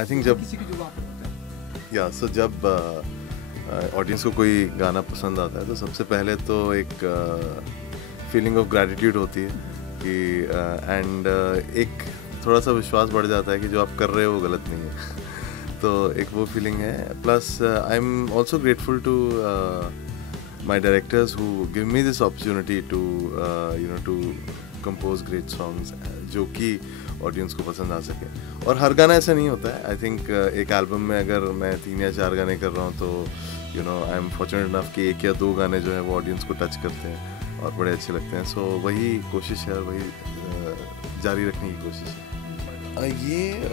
I think जब किसी की जो बात होता है। या सो जब ऑडियंस को कोई गाना पसंद आता है तो सबसे पहले तो एक फीलिंग ऑफ ग्रैटिट्यूड होती है कि एंड एक थोड़ा सा विश्वास बढ़ जाता है कि जो आप कर रहे हो वो गलत नहीं है तो एक वो फीलिंग है। Plus I am also grateful to my directors who give me this opportunity to to compose great songs जो कि ऑडियंस को पसंद आ सके। और हर गाना ऐसा नहीं होता है। आई थिंक एक एल्बम में अगर मैं 3 या 4 गाने कर रहा हूँ तो आई एम फॉर्चुनेट इनफ कि 1 या 2 गाने जो है वो ऑडियंस को टच करते हैं और बड़े अच्छे लगते हैं। सो वही कोशिश है और वही जारी रखने की कोशिश है। ये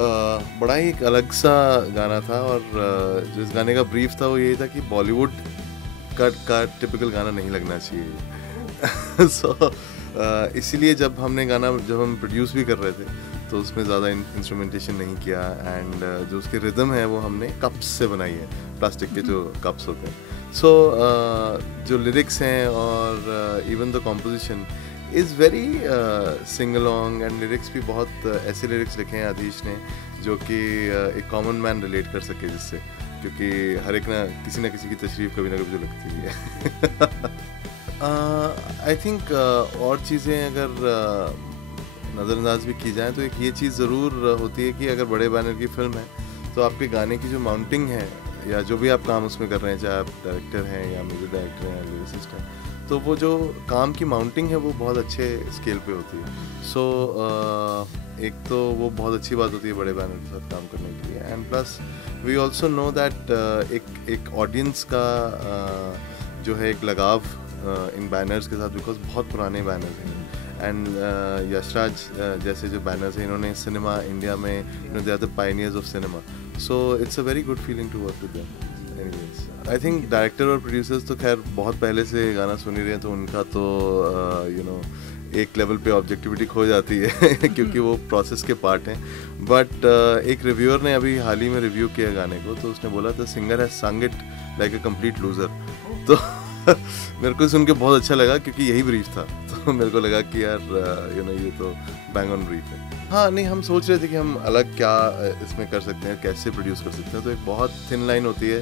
बड़ा ही एक अलग सा गाना था और जो इस गाने का ब्रीफ था वो यही था कि बॉलीवुड का टिपिकल गाना नहीं लगना चाहिए सो इसीलिए जब हम प्रोड्यूस भी कर रहे थे तो उसमें ज़्यादा इंस्ट्रूमेंटेशन नहीं किया एंड जो उसके रिदम है वो हमने कप्स से बनाई है, प्लास्टिक के जो कप्स होते हैं। सो जो लिरिक्स हैं और even the composition is very sing along and lyrics भी बहुत ऐसे लिरिक्स लिखे हैं आदिश ने जो कि एक कॉमन मैन रिलेट कर सके जिससे, क्योंकि हर एक किसी ना किसी की तशरीफ़ कभी ना कभी जो लगती है आई थिंक और चीज़ें अगर नज़रअंदाज भी की जाए तो एक ये चीज़ ज़रूर होती है कि अगर बड़े बैनर की फिल्म है तो आपके गाने की जो माउंटिंग है या जो भी आप काम उसमें कर रहे हैं, चाहे आप डायरेक्टर हैं या म्यूजिक डायरेक्टर हैं या लिरिसिस्ट हैं, तो वो जो काम की माउंटिंग है वो बहुत अच्छे स्केल पे होती है। सो एक तो वो बहुत अच्छी बात होती है बड़े बैनर के साथ काम करने के लिए and plus we also know that एक ऑडियंस का जो है एक लगाव इन बैनर्स के साथ, बिकॉज बहुत पुराने बैनर्स हैं एंड यशराज जैसे जो बैनर्स हैं इन्होंने सिनेमा इंडिया में they are the pioneers of cinema, so it's a very good feeling to work with them. Anyways I think director और प्रोड्यूसर्स तो खैर बहुत पहले से गाना सुन ही रहे हैं तो उनका तो एक लेवल पे ऑब्जेक्टिविटी खो जाती है क्योंकि वो प्रोसेस के पार्ट हैं। बट एक रिव्यूअर ने अभी हाल ही में रिव्यू किया गाने को तो उसने बोला था सिंगर हैज संग it like a complete loser, तो मेरे को सुन के बहुत अच्छा लगा क्योंकि यही ब्रीफ था। तो मेरे को लगा कि यार ये तो बैंग ऑन ब्रीफ है। हाँ नहीं, हम सोच रहे थे कि हम अलग क्या इसमें कर सकते हैं, कैसे प्रोड्यूस कर सकते हैं। तो एक बहुत थिन लाइन होती है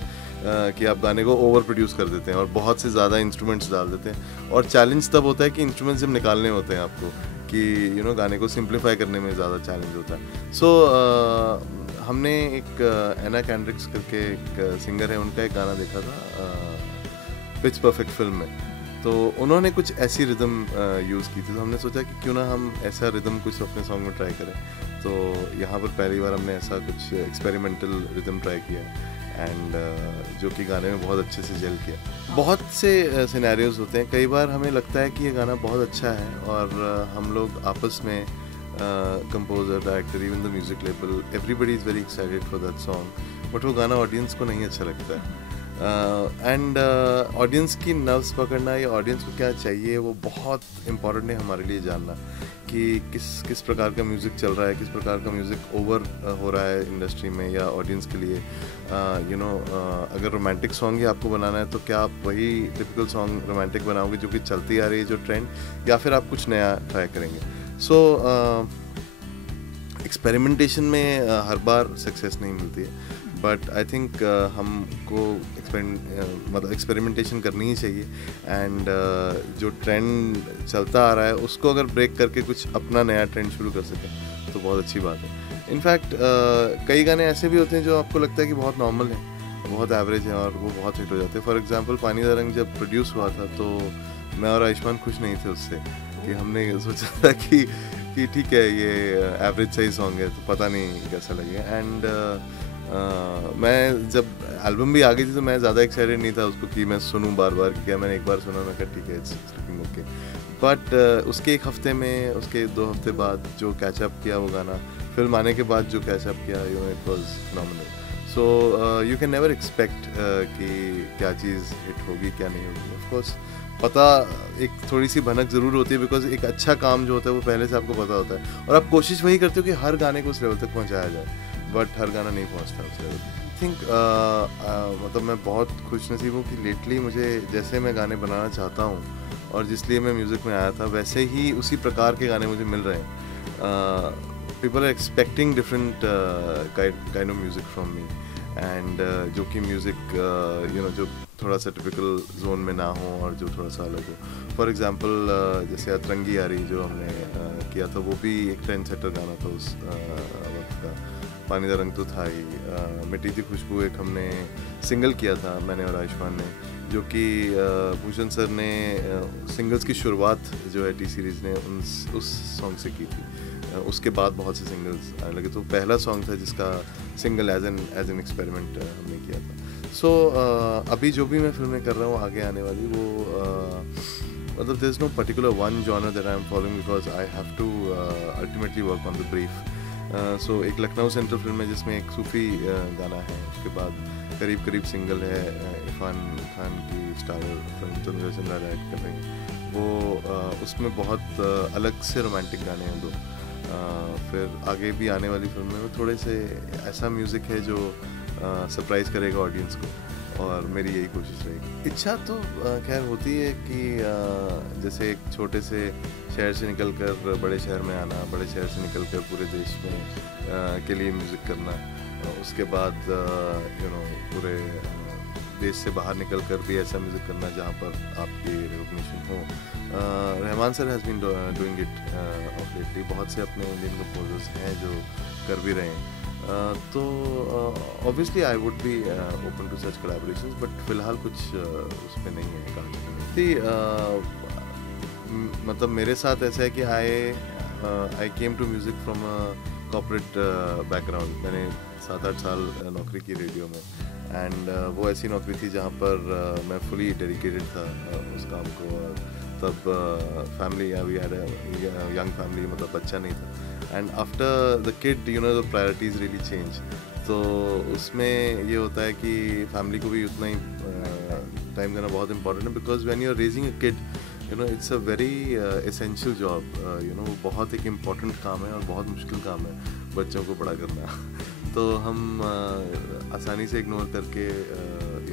कि आप गाने को ओवर प्रोड्यूस कर देते हैं और बहुत से ज़्यादा इंस्ट्रूमेंट्स डाल देते हैं। और चैलेंज तब होता है कि इंस्ट्रूमेंट्स जब निकालने होते हैं आपको कि गाने को सिंप्लीफाई करने में ज़्यादा चैलेंज होता है। सो हमने एक एना कैंड्रिक्स करके एक सिंगर है, उनका एक गाना देखा था पिच परफेक्ट फिल्म में, तो उन्होंने कुछ ऐसी रिदम यूज़ की थी। तो हमने सोचा कि क्यों ना हम ऐसा रिदम कुछ अपने सॉन्ग में ट्राई करें। तो यहाँ पर पहली बार हमने ऐसा कुछ एक्सपेरिमेंटल रिदम ट्राई किया एंड जो कि गाने में बहुत अच्छे से जेल किया। बहुत से सिनेरियोज होते हैं, कई बार हमें लगता है कि ये गाना बहुत अच्छा है और हम लोग आपस में composer, director, even the music label, everybody is very excited for that song, but वो गाना ऑडियंस को नहीं अच्छा लगता है। एंड ऑडियंस की नर्व्स पकड़ना या ऑडियंस को क्या चाहिए वो बहुत इम्पॉर्टेंट है हमारे लिए जानना कि किस प्रकार का म्यूज़िक चल रहा है, किस प्रकार का म्यूज़िक ओवर हो रहा है इंडस्ट्री में या ऑडियंस के लिए। अगर रोमांटिक सॉन्ग ही आपको बनाना है तो क्या आप वही टिपिकल सॉन्ग रोमांटिक बनाओगे जो कि चलती आ रही है जो ट्रेंड, या फिर आप कुछ नया ट्राई करेंगे। सो एक्सपेरिमेंटेशन में हर बार सक्सेस नहीं मिलती है, बट आई थिंक हमको एक्सपेरिमेंटेशन करनी ही चाहिए एंड जो ट्रेंड चलता आ रहा है उसको अगर ब्रेक करके कुछ अपना नया ट्रेंड शुरू कर सकें तो बहुत अच्छी बात है। इनफैक्ट कई गाने ऐसे भी होते हैं जो आपको लगता है कि बहुत नॉर्मल है, बहुत एवरेज है और वो बहुत हिट हो जाते हैं। फॉर एग्जांपल पानी दा रंग जब प्रोड्यूस हुआ था तो मैं और आयुष्मान खुश नहीं थे उससे, कि हमने सोचा था कि ठीक है ये एवरेज सही सॉन्ग है तो पता नहीं कैसा लगेगा। एंड मैं जब एल्बम भी आ गई थी तो मैं ज़्यादा एक्साइटेड नहीं था उसको कि मैं सुनूं बार बार, कि क्या मैंने एक बार सुना, मैं कहा ठीक है इट्स लुकिंग ओके। बट उसके 1 हफ्ते में, उसके 2 हफ्ते बाद जो कैचअप किया वो गाना, फिल्म आने के बाद जो कैचअप किया, it was phenomenal. So you can never expect कि क्या चीज़ हिट होगी क्या नहीं होगी। ऑफ कोर्स पता एक थोड़ी सी भनक ज़रूर होती है, बिकॉज एक अच्छा काम जो होता है वो पहले से आपको पता होता है और आप कोशिश वही करते हो कि हर गाने को उस लेवल तक पहुँचाया जाए, बट हर गाना नहीं पहुँचता उस लेवल। आई थिंक मतलब मैं बहुत खुश नसीब हूँ कि लेटली मुझे जैसे मैं गाने बनाना चाहता हूँ और जिस लिए मैं म्यूज़िक में आया था वैसे ही उसी प्रकार के गाने मुझे मिल रहे हैं। people are expecting different kind of music from me, and जो कि म्यूज़िक जो थोड़ा सा टिपिकल जोन में ना हो और जो थोड़ा सा अलग हो. फॉर एग्जांपल जैसे अतरंगी यारी जो हमने किया था, वो भी एक ट्रेंड सेटर गाना था उस वक्त का. पानी दा रंग तो था ही. मिट्टी दी खुशबू एक हमने सिंगल किया था, मैंने और आयुष्मान ने, जो कि भूषण सर ने सिंगल्स की शुरुआत जो है टी सीरीज़ ने उस सॉन्ग से की थी. उसके बाद बहुत से सिंगल्स आने लगे, तो पहला सॉन्ग था जिसका सिंगल एज एन एक्सपेरिमेंट हमने किया था. सो अभी जो भी मैं फिल्में कर रहा हूँ आगे आने वाली, वो मतलब there is no particular one genre that I am following, because I have to ultimately work on the brief. So एक लखनऊ सेंट्रल फिल्म है जिसमें एक सूफी गाना है, उसके बाद करीब करीब सिंगल है इरफान खान की स्टार फिल्म चंद्र चंद्रा डायरेक्ट कर रही है, वो उसमें बहुत अलग से रोमांटिक गाने हैं दो. फिर आगे भी आने वाली फिल्म में थोड़े से ऐसा म्यूज़िक है जो सरप्राइज़ करेगा ऑडियंस को, और मेरी यही कोशिश रहेगी. इच्छा तो खैर होती है कि जैसे एक छोटे से शहर से निकलकर बड़े शहर में आना, बड़े शहर से निकलकर पूरे देश में के लिए म्यूज़िक करना, उसके बाद पूरे देश से बाहर निकलकर भी ऐसा म्यूज़िक करना जहाँ पर आपकी रिकॉग्निशन हो. Rahman sir has been doing it of lately. बहुत से अपने इंडियन कंपोजर्स हैं जो कर भी रहे हैं. तो obviously I would be open to such collaborations, but फिलहाल कुछ उस पर नहीं है काम. मतलब मेरे साथ ऐसा है कि I came to music from a corporate background. मैंने 7-8 साल नौकरी की रेडियो में, एंड वो ऐसी नौकरी थी जहाँ पर मैं फुली डेडिकेटेड था उस काम को. और तब family, we had a young family, मतलब बच्चा नहीं था. And after the kid the priorities really change. तो उसमें ये होता है कि फैमिली को भी उतना ही टाइम देना बहुत इंपॉर्टेंट है, because when you are raising a kid it's a very essential job. वो बहुत एक इम्पॉर्टेंट काम है और बहुत मुश्किल काम है बच्चों को बड़ा करना. तो हम आसानी से इग्नोर करके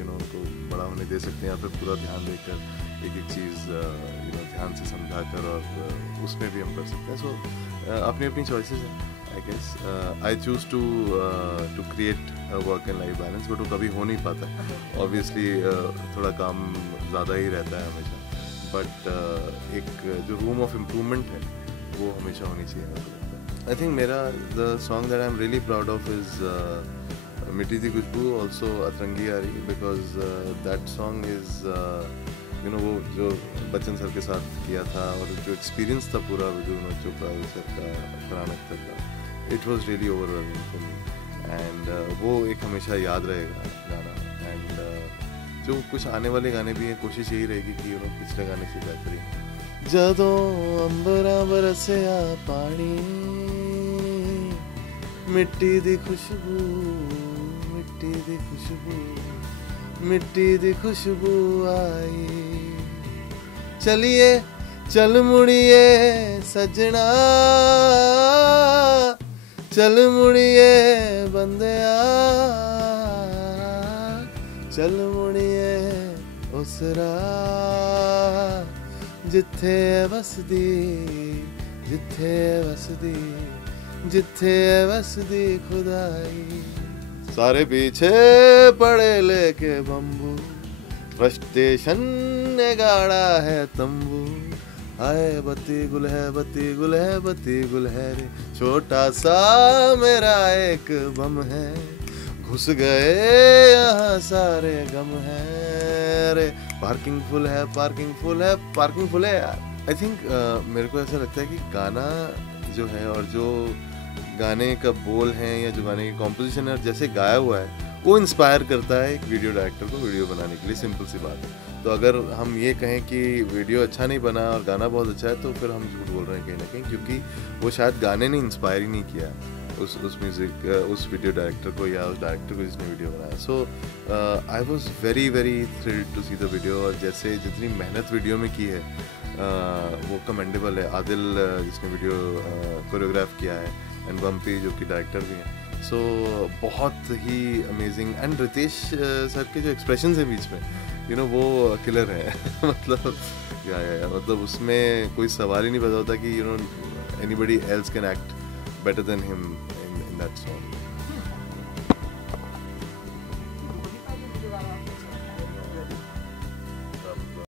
उनको बड़ा होने दे सकते हैं, या फिर पूरा ध्यान देकर एक चीज़ ध्यान से समझा कर और उसमें भी हम कर सकते हैं. सो अपनी अपनी चॉइसेस हैं. I guess I choose to create work and life balance, but वो कभी हो नहीं पाता. ऑब्वियसली थोड़ा काम ज़्यादा ही रहता है हमेशा, बट एक जो रूम ऑफ इम्प्रूवमेंट है वो हमेशा होनी चाहिए. I think the song that I'm really proud of is Mitti Di Khushboo, also Atrangi Yaari, because that song is वो जो बच्चन सर के साथ किया था, और जो एक्सपीरियंस था पूरा जो विनोद चोपड़ा सर का, फरहान अख्तर का, it was really overwhelming for me. And वो एक हमेशा याद रहेगा गाना. एंड जो कुछ आने वाले गाने भी हैं, कोशिश यही रहेगी कि पिछले गाने से बेहतरीन. जदों अंबरा बरसिया पानी, मिट्टी दी खुशबू, मिट्टी दी खुशबू, मिट्टी दी खुशबू आई. चलिए चल मुड़िए सजना, चल मुड़िए बंदिया, चल मुड़िए उस राह जिथे वसदी, जिथे वसदी, जिथे वसदी खुदाई. सारे पीछे पड़े लेके बम्बू, फ्रस्ट्रेशन ने गाड़ा है तंबू. हाय बत्ती गुल है, बत्ती गुल है, बत्ती गुल है रे, छोटा सा मेरा एक बम है, घुस गए यहाँ सारे गम है रे. पार्किंग फुल है, पार्किंग फुल है, पार्किंग फुल है यार. आई थिंक मेरे को ऐसा लगता है कि गाना जो है, और जो गाने का बोल है, या जो गाने की कॉम्पोजिशन है, और जैसे गाया हुआ है, वो इंस्पायर करता है एक वीडियो डायरेक्टर को वीडियो बनाने के लिए. सिंपल सी बात है. तो अगर हम ये कहें कि वीडियो अच्छा नहीं बना और गाना बहुत अच्छा है, तो फिर हम झूठ बोल रहे हैं कहीं ना कहीं, क्योंकि वो शायद गाने ने इंस्पायर ही नहीं किया उस म्यूज़िक, उस वीडियो डायरेक्टर को, या उस डायरेक्टर को जिसने वीडियो बनाया. So I was very very thrilled to see the video. और जैसे जितनी मेहनत वीडियो में की है वो कमेंडेबल है. आदिल जिसने वीडियो कोरियोग्राफ किया है, एंड बम्पी जो कि डायरेक्टर भी हैं. सो बहुत ही अमेजिंग. एंड रितेश सर के जो एक्सप्रेशंस हैं बीच में, वो किलर है. मतलब मतलब उसमें कोई सवाल ही नहीं पैदा होता कि anybody else can act better than him in that song.